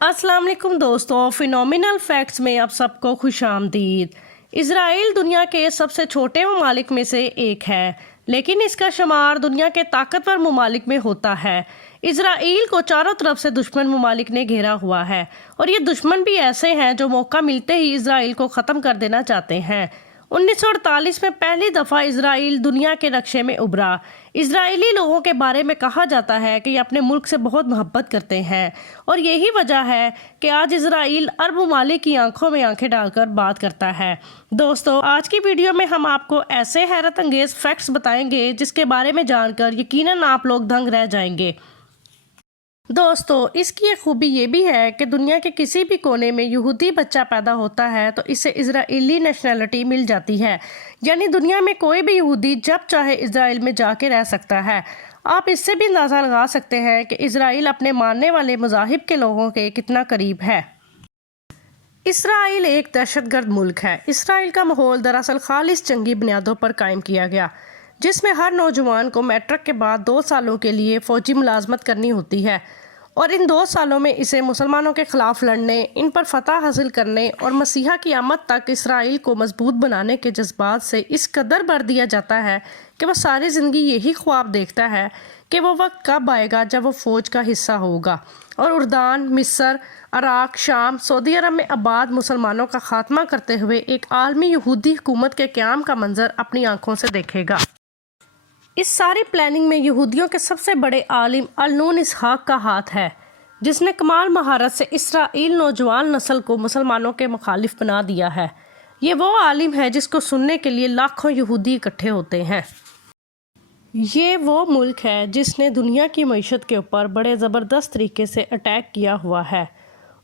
अस्सलाम वालेकुम दोस्तों, फिनोमिनल फैक्ट्स में आप सबको खुश आमदीद। इसराइल दुनिया के सबसे छोटे ममालिक में से एक है, लेकिन इसका शुमार दुनिया के ताकतवर ममालिक में होता है। इसराइल को चारों तरफ से दुश्मन ममालिक ने घेरा हुआ है और ये दुश्मन भी ऐसे हैं जो मौका मिलते ही इसराइल को ख़त्म कर देना चाहते हैं। 1948 में पहली दफ़ा इसराइल दुनिया के नक्शे में उभरा। इसराइली लोगों के बारे में कहा जाता है कि ये अपने मुल्क से बहुत मोहब्बत करते हैं और यही वजह है कि आज इसराइल अरब ममालिक की आंखों में आंखें डालकर बात करता है। दोस्तों, आज की वीडियो में हम आपको ऐसे हैरत अंगेज फैक्ट्स बताएंगे जिसके बारे में जानकर यकीनन आप लोग दंग रह जाएंगे। दोस्तों, इसकी एक खूबी ये भी है कि दुनिया के किसी भी कोने में यहूदी बच्चा पैदा होता है तो इसे इजरायली नेशनैलिटी मिल जाती है, यानी दुनिया में कोई भी यहूदी जब चाहे इसराइल में जाके रह सकता है। आप इससे भी अंदाज़ा लगा सकते हैं कि इसराइल अपने मानने वाले मज़ाहिब के लोगों के कितना करीब है। इसराइल एक दहशतगर्द मुल्क है। इसराइल का माहौल दरअसल खालिस जंगी बुनियादों पर कायम किया गया, जिसमें हर नौजवान को मैट्रिक के बाद 2 सालों के लिए फ़ौजी मुलाजमत करनी होती है और इन 2 सालों में इसे मुसलमानों के ख़िलाफ़ लड़ने, इन पर फतह हासिल करने और मसीहा की आमद तक इसराइल को मजबूत बनाने के जज्बात से इस कदर भर दिया जाता है कि वह सारी ज़िंदगी यही ख्वाब देखता है कि वो वक्त कब आएगा जब वो फ़ौज का हिस्सा होगा और उर्दान, मिस्र, इराक, शाम, सऊदी अरब में आबाद मुसलमानों का खात्मा करते हुए एक आलमी यहूदी हुकूमत के क़याम का मंजर अपनी आंखों से देखेगा। इस सारी प्लानिंग में यहूदियों के सबसे बड़े आलिम अल-नून इसहाक का हाथ है, जिसने कमाल महारत से इसराइल नौजवान नस्ल को मुसलमानों के मुखालिफ बना दिया है। ये वो आलिम है जिसको सुनने के लिए लाखों यहूदी इकट्ठे होते हैं। ये वो मुल्क है जिसने दुनिया की मईशत के ऊपर बड़े ज़बरदस्त तरीके से अटैक किया हुआ है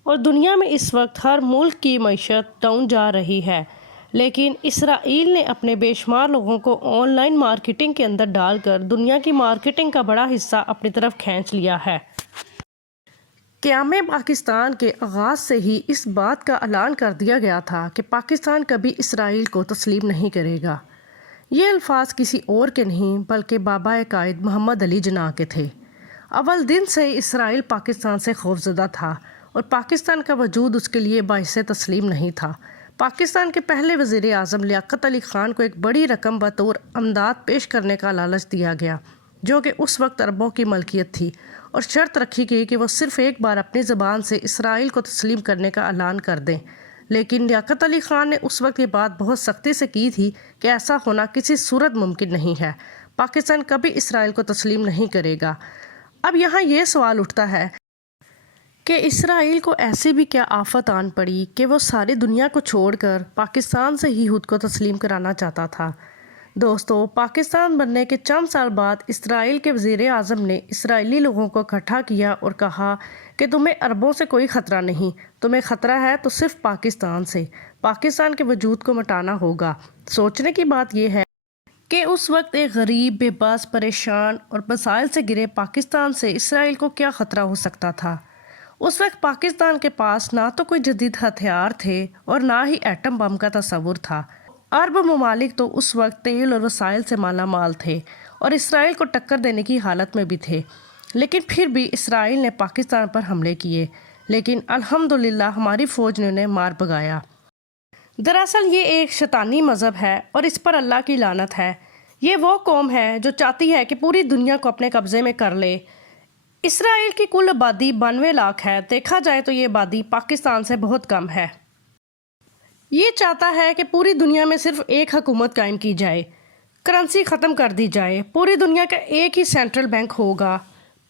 और दुनिया में इस वक्त हर मुल्क की मईशत डाउन जा रही है, लेकिन इसराइल ने अपने बेशुमार लोगों को ऑनलाइन मार्केटिंग के अंदर डालकर दुनिया की मार्केटिंग का बड़ा हिस्सा अपनी तरफ खींच लिया है। क़याम पाकिस्तान के आगाज़ से ही इस बात का ऐलान कर दिया गया था कि पाकिस्तान कभी इसराइल को तस्लीम नहीं करेगा। ये अल्फाज किसी और के नहीं बल्कि बाबा कायद मोहम्मद अली जिन्नाह के थे। अव्वल दिन से इसराइल पाकिस्तान से खौफज़दा था और पाकिस्तान का वजूद उसके लिए बाइसे तस्लीम नहीं था। पाकिस्तान के पहले वज़ीर आज़म लियाक़त अली ख़ान को एक बड़ी रकम बतौर अमदाद पेश करने का लालच दिया गया, जो कि उस वक्त अरबों की मलकियत थी, और शर्त रखी गई कि वो सिर्फ़ एक बार अपनी ज़बान से इसराइल को तस्लीम करने का ऐलान कर दें। लेकिन लियाक़त अली ख़ान ने उस वक्त ये बात बहुत सख्ती से की थी कि ऐसा होना किसी सूरत मुमकिन नहीं है। पाकिस्तान कभी इसराइल को तस्लीम नहीं करेगा। अब यहाँ ये सवाल उठता है कि इसराइल को ऐसी भी क्या आफत आन पड़ी कि वो सारी दुनिया को छोड़कर पाकिस्तान से ही खुद को तस्लीम कराना चाहता था। दोस्तों, पाकिस्तान बनने के चंद साल बाद इसराइल के वज़ीर आज़म ने इसराइली लोगों को इकट्ठा किया और कहा कि तुम्हें अरबों से कोई ख़तरा नहीं, तुम्हें ख़तरा है तो सिर्फ पाकिस्तान से। पाकिस्तान के वजूद को मिटाना होगा। सोचने की बात यह है कि उस वक्त एक गरीब, बेबस, परेशान और मसाइल से घिरे पाकिस्तान से इसराइल को क्या ख़तरा हो सकता था। उस वक्त पाकिस्तान के पास ना तो कोई जदीद हथियार थे और ना ही एटम बम का तस्वुर था। अरब ममालिक तो उस वक्त तेल और वसाइल से माला माल थे और इसराइल को टक्कर देने की हालत में भी थे, लेकिन फिर भी इसराइल ने पाकिस्तान पर हमले किए, लेकिन अल्हम्दुलिल्लाह हमारी फ़ौज ने उन्हें मार भगाया। दरअसल ये एक शैतानी मज़हब है और इस पर अल्लाह की लानत है। ये वो कौम है जो चाहती है कि पूरी दुनिया को अपने कब्ज़े में कर ले। इसराइल की कुल आबादी 92 लाख है। देखा जाए तो ये आबादी पाकिस्तान से बहुत कम है। ये चाहता है कि पूरी दुनिया में सिर्फ एक हुकूमत कायम की जाए, करेंसी ख़त्म कर दी जाए, पूरी दुनिया का एक ही सेंट्रल बैंक होगा,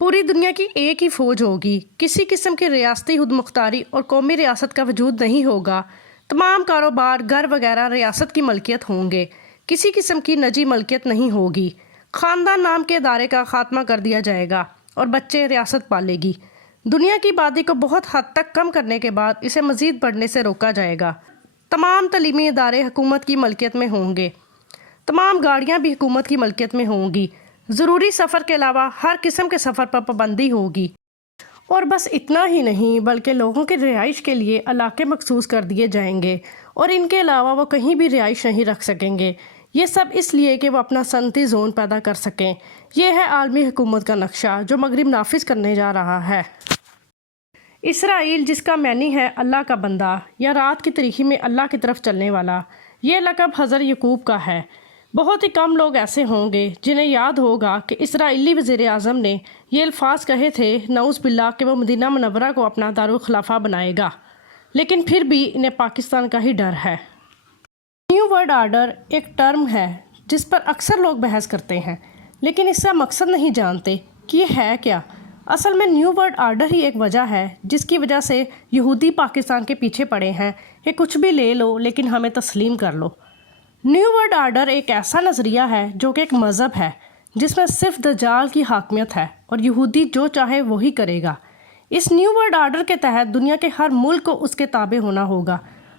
पूरी दुनिया की एक ही फ़ौज होगी, किसी किस्म की रियासती खुदमुख्तारी और कौमी रियासत का वजूद नहीं होगा, तमाम कारोबार, घर वगैरह रियासत की मलकियत होंगे, किसी किस्म की निजी मलकियत नहीं होगी, ख़ानदान नाम के इदारे का खात्मा कर दिया जाएगा और बच्चे रियासत पालेगी। दुनिया की आबादी को बहुत हद तक कम करने के बाद इसे मज़ीद बढ़ने से रोका जाएगा। तमाम तलीमी इदारे हुकूमत की मलकियत में होंगे, तमाम गाड़ियाँ भी हुकूमत की मलकियत में होंगी, ज़रूरी सफ़र के अलावा हर किस्म के सफ़र पर पाबंदी होगी। और बस इतना ही नहीं बल्कि लोगों की रिहाइश के लिए इलाके मखसूस कर दिए जाएंगे और इनके अलावा वो कहीं भी रिहाइश नहीं रख सकेंगे। ये सब इसलिए कि वो अपना सनती जोन पैदा कर सकें। यह है आलमी हुकूमत का नक्शा जो मगरिब नाफिज करने जा रहा है। اسرائیل جس کا معنی ہے اللہ کا بندہ یا رات کی تاریکی میں اللہ کی طرف چلنے والا، یہ لقب حضرت یعقوب کا ہے۔ بہت ہی کم لوگ ایسے ہوں گے جنہیں یاد ہوگا کہ اسرائیلی وزیر اعظم نے یہ الفاظ کہے تھے نعوذ باللہ کہ وہ مدینہ منورہ کو اپنا دارالخلافہ بنائے گا، لیکن پھر بھی انہیں پاکستان کا ہی ڈر ہے۔ نیو ورلڈ آرڈر ایک ٹرم ہے جس پر اکثر لوگ بحث کرتے ہیں، لیکن اس کا مقصد نہیں جانتے کہ یہ ہے کیا۔ اصل میں نیو ورلڈ آرڈر ہی ایک وجہ ہے جس کی وجہ سے یہودی پاکستان کے پیچھے پڑے ہیں کہ کچھ بھی لے لو لیکن ہمیں تسلیم کر لو۔ نیو ورلڈ آرڈر ایک ایسا نظریہ ہے جو کہ ایک مذہب ہے جس میں صرف دجال کی حاکمیت ہے اور یہودی جو چاہے وہی کرے گا۔ اس نیو ورلڈ آرڈر کے تحت دنیا کے ہر ملک کو اس کے تابع ہونا ہوگا،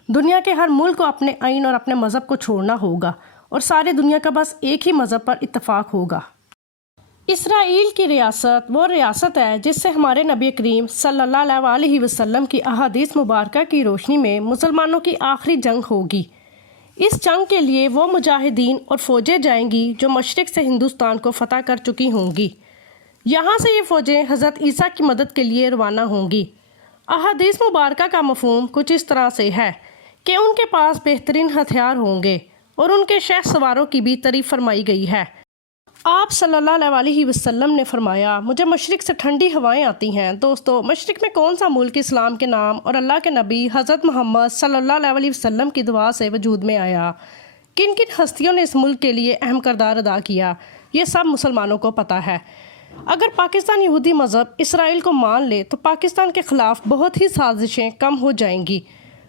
دنیا کے ہر ملک کو اپنے آئین اور اپنے مذہب کو چھوڑنا ہوگا اور ساری دنیا کا بس ایک ہی مذہب پر اتفاق ہوگا۔ اسرائیل کی ریاست وہ ریاست ہے جس سے ہمارے نبی کریم صلی اللہ علیہ وسلم کی احادیث مبارکہ کی روشنی میں مسلمانوں کی آخری جنگ ہوگی۔ اس جنگ کے لیے وہ مجاہدین اور فوجیں جائیں گی جو مشرق سے ہندوستان کو فتح کر چکی ہوں گی۔ یہاں سے یہ فوجیں حضرت عیسیٰ کی مدد کے لیے روانہ ہوں گی۔ احادیث مبارکہ کا مفہوم کچھ اس طرح سے ہے کہ ان کے پاس بہترین ہتھیار ہوں گے اور ان کے شہ سواروں کی بھی تعریف فرمائی گئی ہے۔ آپ صلی اللہ علیہ وسلم نے فرمایا مجھے مشرق سے ٹھنڈی ہوائیں آتی ہیں۔ دوستو، مشرق میں کون سا ملک اسلام کے نام اور اللہ کے نبی حضرت محمد صلی اللہ علیہ وسلم کی دعا سے وجود میں آیا؟ کن کن ہستیوں نے اس ملک کے لیے اہم کردار ادا کیا؟ یہ سب مسلمانوں کو پتہ ہے۔ اگر پاکستان یہودی مذہب اسرائیل کو مان لے تو پاکستان کے خلاف بہت ہی سازشیں کم ہو جائیں گی۔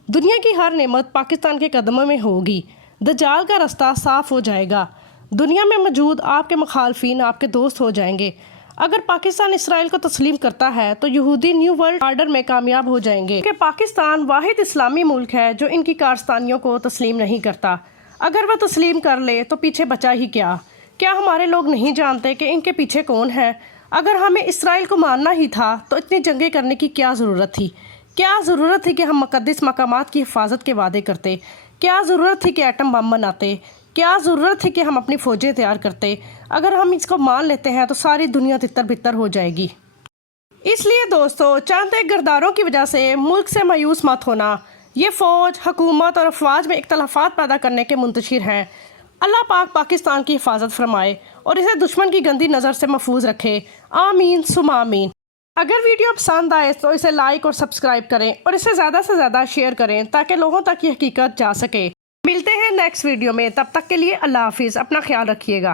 دنیا کی ہر نعمت پاکستان کے قدموں میں ہوگی۔ دجال کا رستہ صاف ہو جائے گا۔ دنیا میں موجود آپ کے مخالفین آپ کے دوست ہو جائیں گے۔ اگر پاکستان اسرائیل کو تسلیم کرتا ہے تو یہودی نیو ورلڈ آرڈر میں کامیاب ہو جائیں گے، کہ پاکستان واحد اسلامی ملک ہے جو ان کی کارستانیوں کو تسلیم نہیں کرتا۔ اگر وہ تسلیم کر لے تو پیچھے بچا ہی کیا؟ کیا ہمارے لوگ نہیں جانتے کہ ان کے پیچھے کون ہے؟ اگر ہمیں اسرائیل کو ماننا ہی تھا تو اتنی جنگیں کرنے کی کیا ضرورت تھی؟ کیا ضرورت تھی کہ ہم مقدس مقامات کی حفاظت کے وعدے کرتے؟ کیا ضرورت تھی کہ ایٹم بم بناتے؟ کیا ضرورت تھی کہ ہم اپنی فوجیں تیار کرتے؟ اگر ہم اس کو مان لیتے ہیں تو ساری دنیا تتر بتر ہو جائے گی۔ اس لیے دوستو، چند ایک غداروں کی وجہ سے ملک سے مایوس مت ہونا۔ یہ فوج، حکومت اور افواج میں اختلافات پیدا کرنے کے منتشر ہیں۔ اللہ پاک پاکستان کی حفاظت فرمائے اور اسے دشمن کی گندی نظر سے محفوظ رکھے۔ آمین ثم آمین۔ اگر ویڈیو پسند آئے تو اسے لائک اور سبسکرائب کریں اور اسے زیادہ سے زیادہ شیئر کریں تاکہ لوگوں تک یہ حقیقت جا سکے۔ ملتے ہیں نیکسٹ ویڈیو میں، تب تک کے لیے اللہ حافظ، اپنا خیال رکھیے گا۔